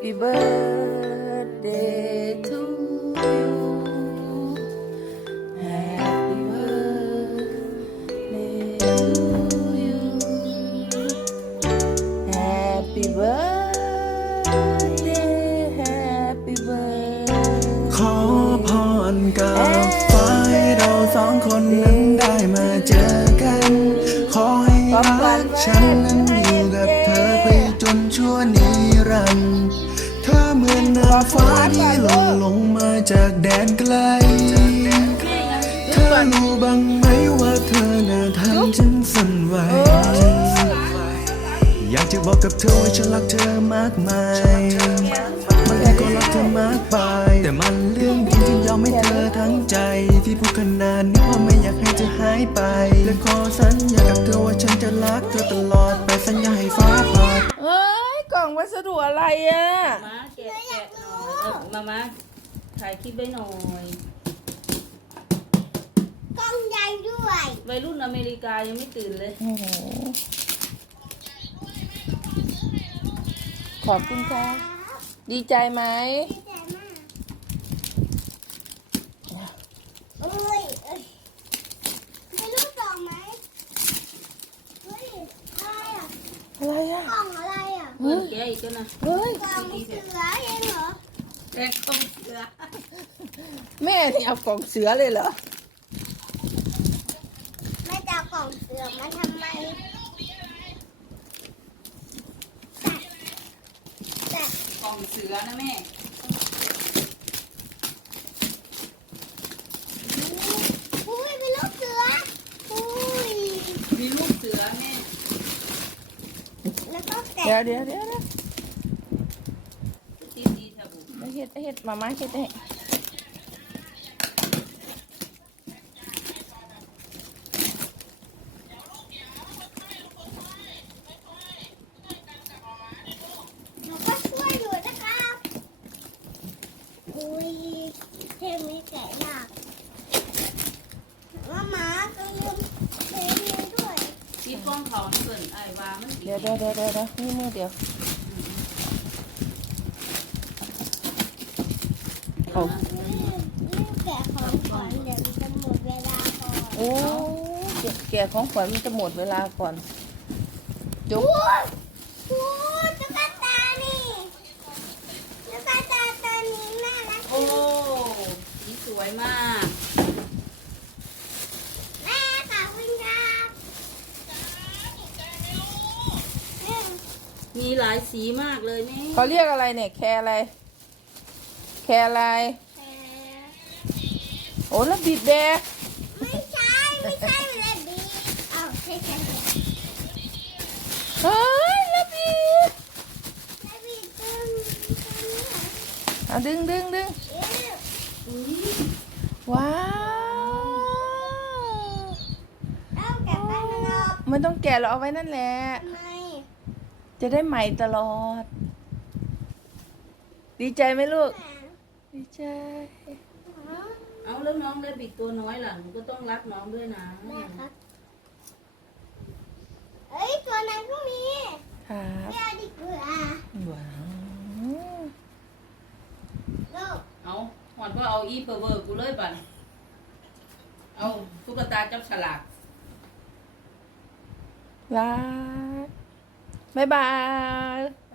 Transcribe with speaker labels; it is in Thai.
Speaker 1: Happy birthday to you Happy birthday to you Happy birthday Happy birthday
Speaker 2: ขอพรกับฟ้าให้เราสองคนนั้นได้มาเจอกันขอให้รักฉันนั้นอยู่กับเธอไปจนชั่วนิรันดร์เธอเหมือนนางฟ้าที่หล่นลงมาจากแดนไกลเธอรู้บ้างไหมว่าเธอน่าทำฉันสั่นไหวอยากจะบอกกับเธอว่าฉันรักเธอมากมายบางทีก็รักเธอมากไปแต่มันเรื่องจริงที่ยอมให้เธอทั้งใจที่พูดขนาดนี้เพราะไม่อยากให้เธอหายไปและขอสัญญากับเธอว่าฉันจะรักเธอตลอดไปสัญญาให้ฟ้าผ่า
Speaker 1: เฮ้ยกล่องวัสดุอะไรอ่ะ
Speaker 3: มาแกะหน่อยมาถ่ายคลิปไว้หน่อย
Speaker 4: กล้องใหญ่ด้วย
Speaker 3: วัยรุ่นอเมริกายังไม่ตื่นเลย
Speaker 1: โอ้โหขอบคุณค่ะดีใจไหม
Speaker 4: ดีใจมากเอ้ยไม่รู้ต่อไหมเฮ้ยอะไรอ่ะ
Speaker 1: อะไรอ่ะ
Speaker 4: กล่องอะไรอ่ะ
Speaker 3: เปิดแกะอีกแล้วนะ
Speaker 1: เฮ้ย
Speaker 4: กล่องเสือเองเหรอ
Speaker 3: แกะกล่องเสือ
Speaker 1: แม่นี่เอากล่องเสือเลยเหรอ
Speaker 4: ไม่จะเอากล่องเสือมาทำไมแต่
Speaker 3: กล่องเสือนะแม่
Speaker 4: อุ้ยเป็นลูกเสืออุ้ย
Speaker 3: มีลูกเสือแม่
Speaker 4: แล้วก็แกะ
Speaker 1: เดี๋ยว
Speaker 3: ตีตีแถวบุ
Speaker 1: เฮ็ดมาม่าเฮ็ดให้
Speaker 4: แล้วก็ช่วยอยู่นะครับอุ้ยเทมไม่แกะยากว่าหมาก็ยืมเทมนี้ด้วย
Speaker 3: ตีกล้องเขาเปิดไอ้วามันสี
Speaker 1: เดี๋ยวนี่มือเดียวเอา
Speaker 4: รีบแกะของขวัญเดี๋ยวมันจะหมดเวลาก่อน
Speaker 1: โอ้แกะของขวัญมันจะหมดเวลาก่อนจุ๊บ
Speaker 4: โอ้ยตุ๊กตานี่ตุ๊กตาตัวนี้น่ารัก
Speaker 3: โอ้สีสวยมาก
Speaker 4: แม่ขอบคุณครับอืม
Speaker 3: มีหลายสีมากเลยแม่
Speaker 1: เขาเรียกอะไรเนี่ยแคร์อะไรแคร์อะไร
Speaker 4: แต่
Speaker 1: โอ้แล้วบีบแดง
Speaker 4: ไม่ใช่เลยบีอ้าวใช่แล้วบี
Speaker 1: เฮ้ยแล้วบีบ
Speaker 4: ตึง
Speaker 1: เอาดึง
Speaker 4: เอ๊ะ
Speaker 3: อุ้ย
Speaker 1: ว้าว
Speaker 4: เอาแกะไปมันออก
Speaker 1: มันต้องแกะเราเอาไว้นั่นแหละ
Speaker 4: ทำไม
Speaker 1: จะได้ใหม่ตลอด ดีใจไหมลูก ดีใจ
Speaker 3: เอาแล้วน้องเล็บอีกตัวน้อยล่ะหนูก็ต้องรักน้องด้วยนะ
Speaker 4: แม่ครับเอ้ยตัวนั้นก็มี
Speaker 1: ครับ
Speaker 4: ไม่เอาดีกว่า
Speaker 1: ว้าว
Speaker 4: ลูก
Speaker 3: เอาหอนก็เอาอีเปอร์เวอร์กูเลยบันเอาตุ๊กตาจับฉลาก
Speaker 1: รักบ๊ายบาย